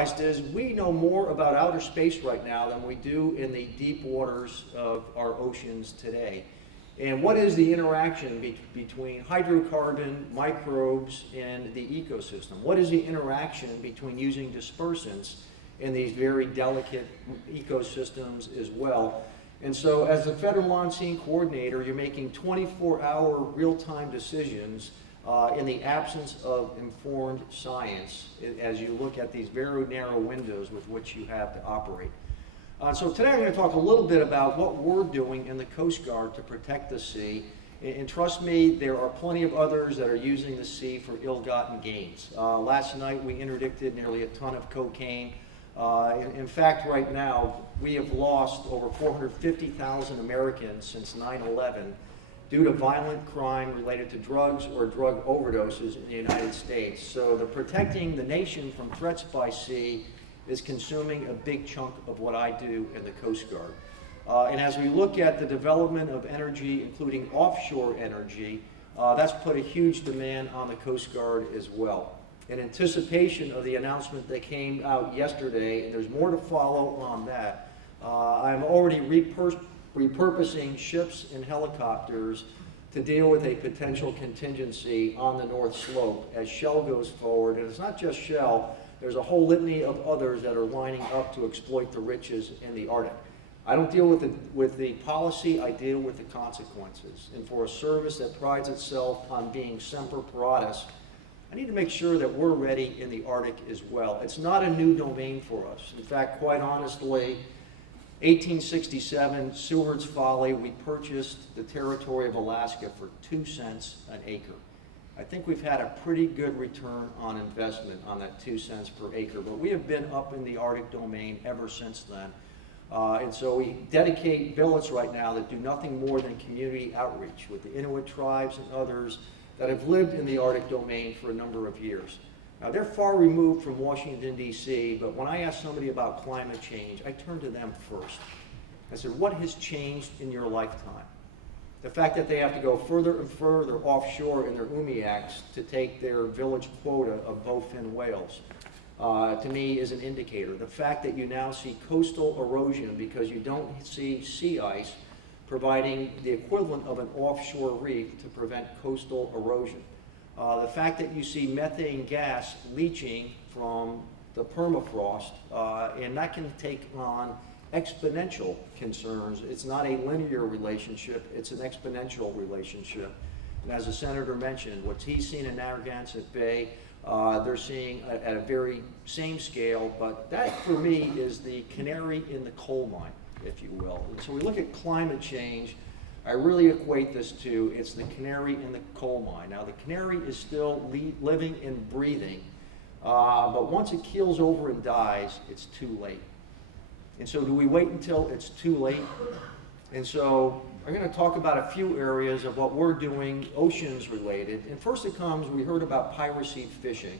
is we know more about outer space right now than we do in the deep waters of our oceans today. And what is the interaction between hydrocarbon, microbes, and the ecosystem? What is the interaction between using dispersants in these very delicate ecosystems as well? And so as the Federal On-Scene Coordinator, you're making 24-hour real-time decisions in the absence of informed science as you look at these very narrow windows with which you have to operate. So today I'm going to talk a little bit about what we're doing in the Coast Guard to protect the sea. And trust me, there are plenty of others that are using the sea for ill-gotten gains. Last night we interdicted nearly a ton of cocaine. In fact, right now, we have lost over 450,000 Americans since 9/11 due to violent crime related to drugs or drug overdoses in the United States. So protecting the nation from threats by sea is consuming a big chunk of what I do in the Coast Guard. And as we look at the development of energy, including offshore energy, that's put a huge demand on the Coast Guard as well. In anticipation of the announcement that came out yesterday, and there's more to follow on that, I'm already repurposing ships and helicopters to deal with a potential contingency on the North Slope as Shell goes forward. And it's not just Shell, there's a whole litany of others that are lining up to exploit the riches in the Arctic. I don't deal with the policy, I deal with the consequences. And for a service that prides itself on being semper paratus, I need to make sure that we're ready in the Arctic as well. It's not a new domain for us. In fact, quite honestly, 1867, Seward's Folly, we purchased the territory of Alaska for 2 cents an acre. I think we've had a pretty good return on investment on that 2 cents per acre, but we have been up in the Arctic domain ever since then. And so we dedicate billets right now that do nothing more than community outreach with the Inuit tribes and others that have lived in the Arctic domain for a number of years. Now they're far removed from Washington, D.C., but when I ask somebody about climate change, I turn to them first. I said, what has changed in your lifetime? The fact that they have to go further and further offshore in their umiaks to take their village quota of bowfin whales, to me is an indicator. The fact that you now see coastal erosion because you don't see sea ice providing the equivalent of an offshore reef to prevent coastal erosion. The fact that you see methane gas leaching from the permafrost, and that can take on exponential concerns. It's not a linear relationship, it's an exponential relationship. And as the Senator mentioned, what he's seen in Narragansett Bay, they're seeing at a very same scale, but that for me is the canary in the coal mine, if you will. And so we look at climate change, I really equate this to, it's the canary in the coal mine. Now the canary is still living and breathing, but once it keels over and dies, it's too late. And so do we wait until it's too late? And so I'm going to talk about a few areas of what we're doing, oceans related. And first it comes, we heard about piracy fishing.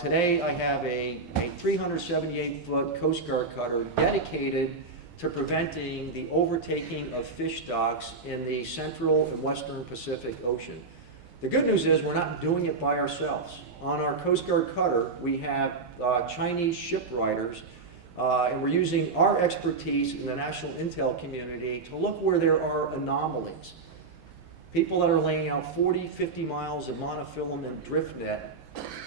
Today I have a 378-foot Coast Guard cutter dedicated to preventing the overtaking of fish stocks in the central and western Pacific Ocean. The good news is we're not doing it by ourselves. On our Coast Guard cutter, we have Chinese shipwriters, and we're using our expertise in the national intel community to look where there are anomalies. People that are laying out 40, 50 miles of monofilament drift net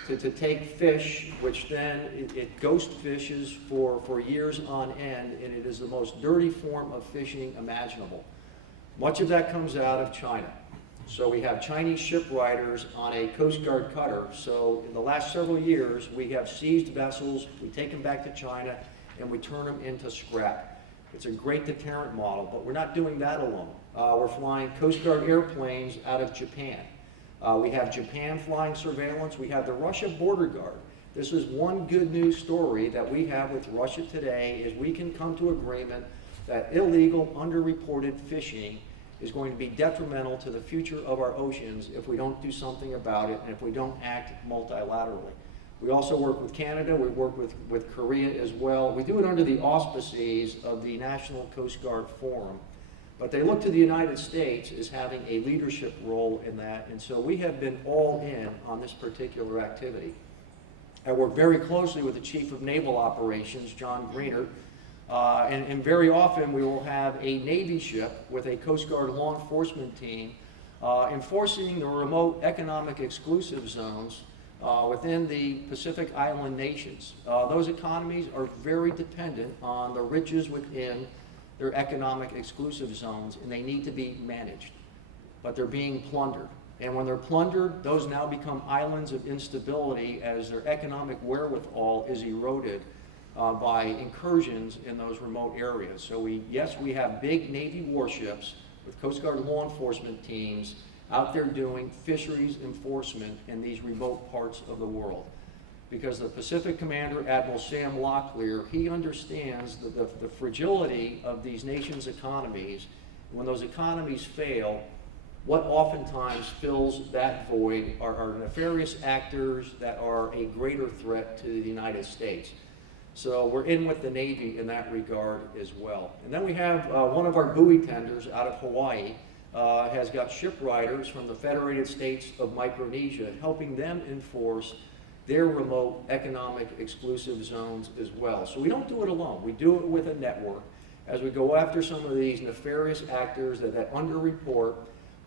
to take fish, which then it ghost fishes for years on end, and it is the most dirty form of fishing imaginable. Much of that comes out of China. So we have Chinese shipwriters on a Coast Guard cutter. So in the last several years, we have seized vessels, we take them back to China, and we turn them into scrap. It's a great deterrent model, but we're not doing that alone. We're flying Coast Guard airplanes out of Japan. We have Japan flying surveillance. We have the Russia border guard. This is one good news story that we have with Russia today is we can come to agreement that illegal, underreported fishing is going to be detrimental to the future of our oceans if we don't do something about it and if we don't act multilaterally. We also work with Canada, we work with Korea as well. We do it under the auspices of the National Coast Guard Forum, but they look to the United States as having a leadership role in that, and so we have been all in on this particular activity. I work very closely with the Chief of Naval Operations, John Greener, and very often we will have a Navy ship with a Coast Guard law enforcement team enforcing the remote economic exclusive zones within the Pacific Island nations. Those economies are very dependent on the riches within their economic exclusive zones, and they need to be managed. But they're being plundered. And when they're plundered, those now become islands of instability as their economic wherewithal is eroded by incursions in those remote areas. So yes, we have big Navy warships with Coast Guard law enforcement teams out there doing fisheries enforcement in these remote parts of the world. Because the Pacific Commander, Admiral Sam Locklear, he understands the fragility of these nations' economies. When those economies fail, what oftentimes fills that void are nefarious actors that are a greater threat to the United States. So we're in with the Navy in that regard as well. And then we have one of our buoy tenders out of Hawaii has got shipwriters from the Federated States of Micronesia helping them enforce their remote economic exclusive zones as well. So we don't do it alone. We do it with a network as we go after some of these nefarious actors that underreport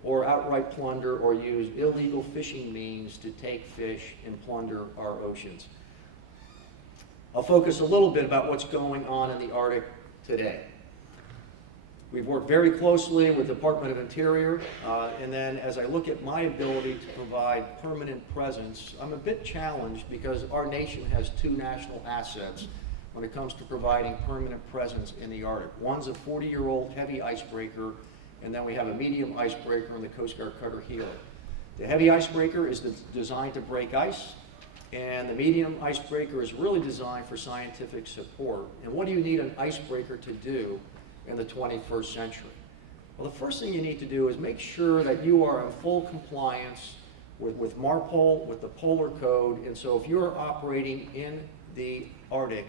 or outright plunder or use illegal fishing means to take fish and plunder our oceans. I'll focus a little bit about what's going on in the Arctic today. We've worked very closely with the Department of Interior, and then as I look at my ability to provide permanent presence, I'm a bit challenged because our nation has two national assets when it comes to providing permanent presence in the Arctic. One's a 40-year-old heavy icebreaker, and then we have a medium icebreaker in the Coast Guard cutter Healer. The heavy icebreaker is designed to break ice, and the medium icebreaker is really designed for scientific support. And what do you need an icebreaker to do in the 21st century? Well, the first thing you need to do is make sure that you are in full compliance with MARPOL, with the Polar Code, and so if you're operating in the Arctic,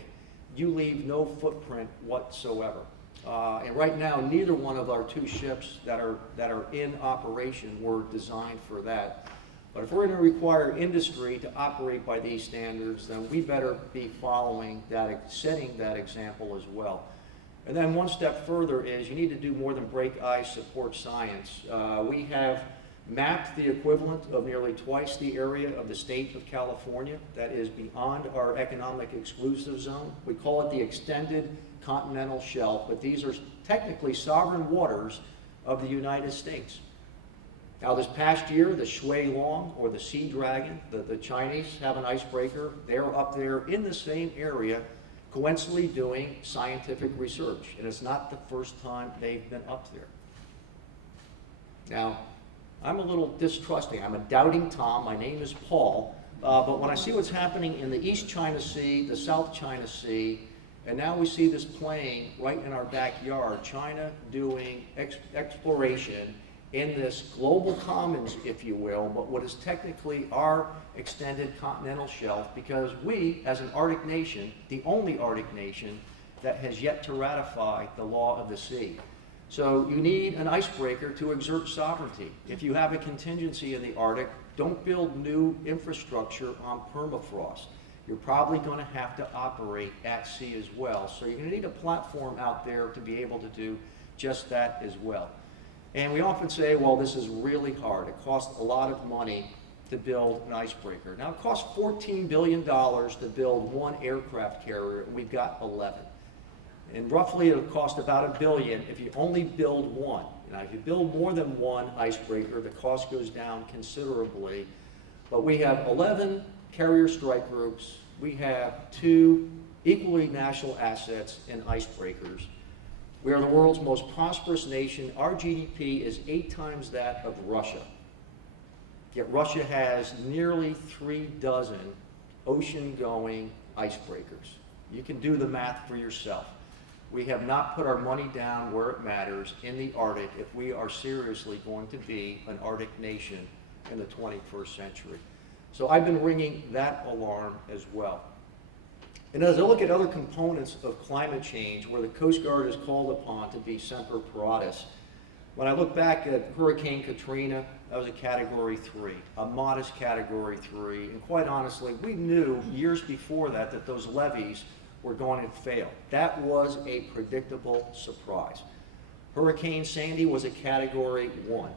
you leave no footprint whatsoever. And right now, neither one of our two ships that are in operation were designed for that. But if we're going to require industry to operate by these standards, then we better be following that, setting that example as well. And then one step further is you need to do more than break ice, support science. We have mapped the equivalent of nearly twice the area of the state of California that is beyond our economic exclusive zone. We call it the extended continental shelf, but these are technically sovereign waters of the United States. Now this past year, the Shui Long, or the Sea Dragon, the Chinese have an icebreaker. They're up there in the same area, coincidentally doing scientific research. And it's not the first time they've been up there. Now, I'm a little distrusting. I'm a doubting Tom. My name is Paul. But when I see what's happening in the East China Sea, the South China Sea, and now we see this playing right in our backyard, China doing exploration in this global commons, if you will, but what is technically our extended continental shelf, because we, as an Arctic nation, the only Arctic nation that has yet to ratify the law of the sea. So you need an icebreaker to exert sovereignty. If you have a contingency in the Arctic, don't build new infrastructure on permafrost. You're probably going to have to operate at sea as well. So you're going to need a platform out there to be able to do just that as well. And we often say, well, this is really hard. It costs a lot of money to build an icebreaker. Now, it costs $14 billion to build one aircraft carrier. We've got 11. And roughly it'll cost about $1 billion if you only build one. Now, if you build more than one icebreaker, the cost goes down considerably. But we have 11 carrier strike groups. We have 2 equally national assets in icebreakers. We are the world's most prosperous nation. Our GDP is 8 times that of Russia. Yet Russia has nearly 3 dozen ocean-going icebreakers. You can do the math for yourself. We have not put our money down where it matters in the Arctic if we are seriously going to be an Arctic nation in the 21st century. So I've been ringing that alarm as well. And as I look at other components of climate change where the Coast Guard is called upon to be semper paratus, When I look back at Hurricane Katrina, that was a Category 3, a modest Category 3. And quite honestly, we knew years before that those levees were going to fail. That was a predictable surprise. Hurricane Sandy was a Category 1.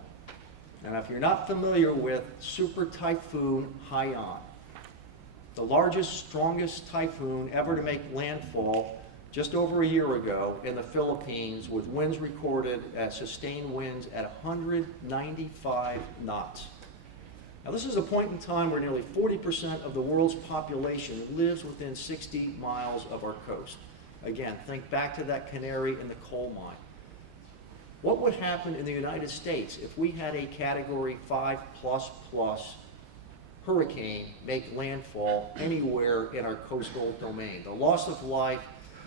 And if you're not familiar with Super Typhoon Haiyan, the largest, strongest typhoon ever to make landfall just over a year ago in the Philippines, with winds recorded at sustained winds at 195 knots. Now this is a point in time where nearly 40% of the world's population lives within 60 miles of our coast. Again, think back to that canary in the coal mine. What would happen in the United States if we had a Category 5++ hurricane make landfall anywhere in our coastal domain? The loss of life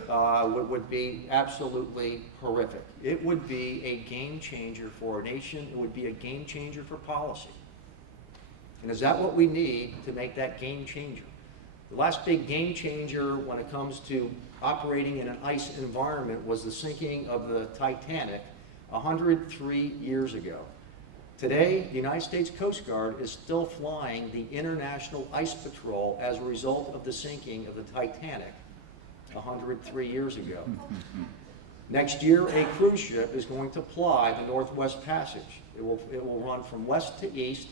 would be absolutely horrific. It would be a game changer for our nation. It would be a game changer for policy. And is that what we need to make that game changer? The last big game changer when it comes to operating in an ice environment was the sinking of the Titanic 103 years ago. Today, the United States Coast Guard is still flying the International Ice Patrol as a result of the sinking of the Titanic 103 years ago. Next year, a cruise ship is going to ply the Northwest Passage. It will run from west to east.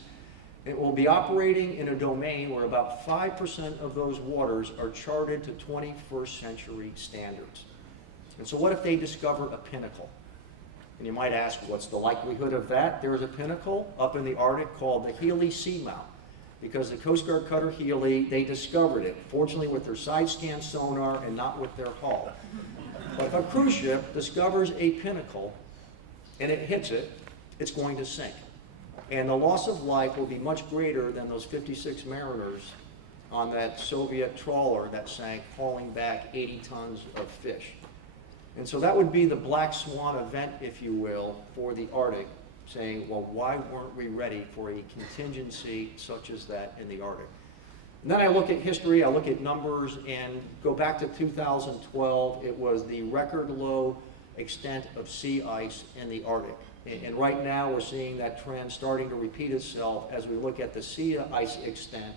It will be operating in a domain where about 5% of those waters are charted to 21st century standards. And so what if they discover a pinnacle? And you might ask, what's the likelihood of that? There's a pinnacle up in the Arctic called the Healy Seamount, because the Coast Guard cutter Healy, they discovered it, fortunately with their side scan sonar and not with their hull. But if a cruise ship discovers a pinnacle and it hits it, it's going to sink. And the loss of life will be much greater than those 56 mariners on that Soviet trawler that sank, hauling back 80 tons of fish. And so that would be the black swan event, if you will, for the Arctic, saying, well, why weren't we ready for a contingency such as that in the Arctic? And then I look at history, I look at numbers, and go back to 2012, it was the record low extent of sea ice in the Arctic. And right now we're seeing that trend starting to repeat itself as we look at the sea ice extent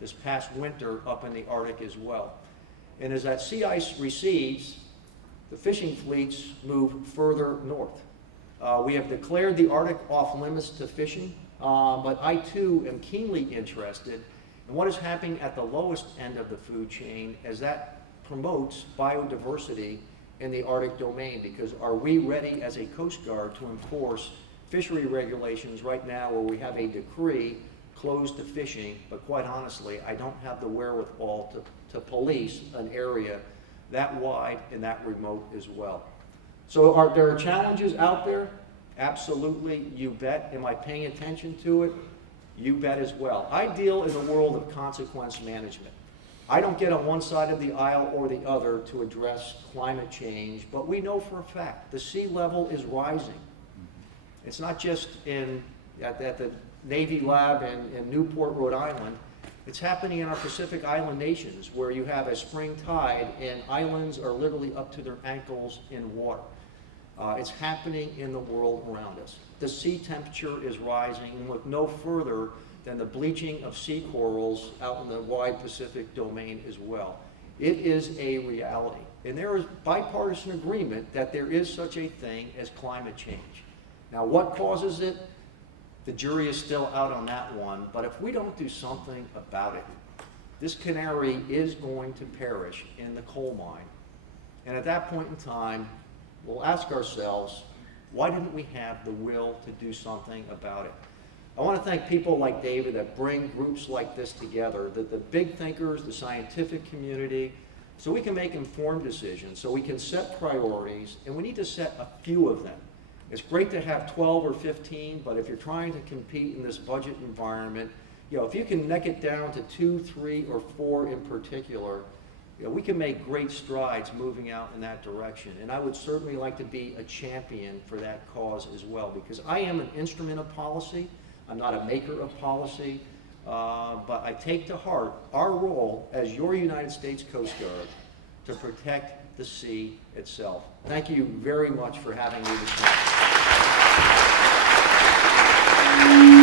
this past winter up in the Arctic as well. And as that sea ice recedes, the fishing fleets move further north. We have declared the Arctic off limits to fishing, but I too am keenly interested in what is happening at the lowest end of the food chain as that promotes biodiversity in the Arctic domain, because are we ready as a Coast Guard to enforce fishery regulations right now where we have a decree closed to fishing, but quite honestly, I don't have the wherewithal to police an area that wide and that remote as well. So are there challenges out there? Absolutely, you bet. Am I paying attention to it? You bet as well. I deal in the world of consequence management. I don't get on one side of the aisle or the other to address climate change, but we know for a fact the sea level is rising. It's not just at the Navy lab in Newport, Rhode Island. It's happening in our Pacific Island nations where you have a spring tide and islands are literally up to their ankles in water. It's happening in the world around us. The sea temperature is rising, and look no further than the bleaching of sea corals out in the wide Pacific domain as well. It is a reality. And there is bipartisan agreement that there is such a thing as climate change. Now, what causes it? The jury is still out on that one, but if we don't do something about it, this canary is going to perish in the coal mine. And at that point in time, we'll ask ourselves, why didn't we have the will to do something about it? I want to thank people like David that bring groups like this together, the big thinkers, the scientific community, so we can make informed decisions, so we can set priorities, and we need to set a few of them. It's great to have 12 or 15, but if you're trying to compete in this budget environment, if you can neck it down to 2, 3, or 4 in particular, we can make great strides moving out in that direction. And I would certainly like to be a champion for that cause as well, because I am an instrument of policy. I'm not a maker of policy, but I take to heart our role as your United States Coast Guard to protect the sea itself. Thank you very much for having me this morning. you.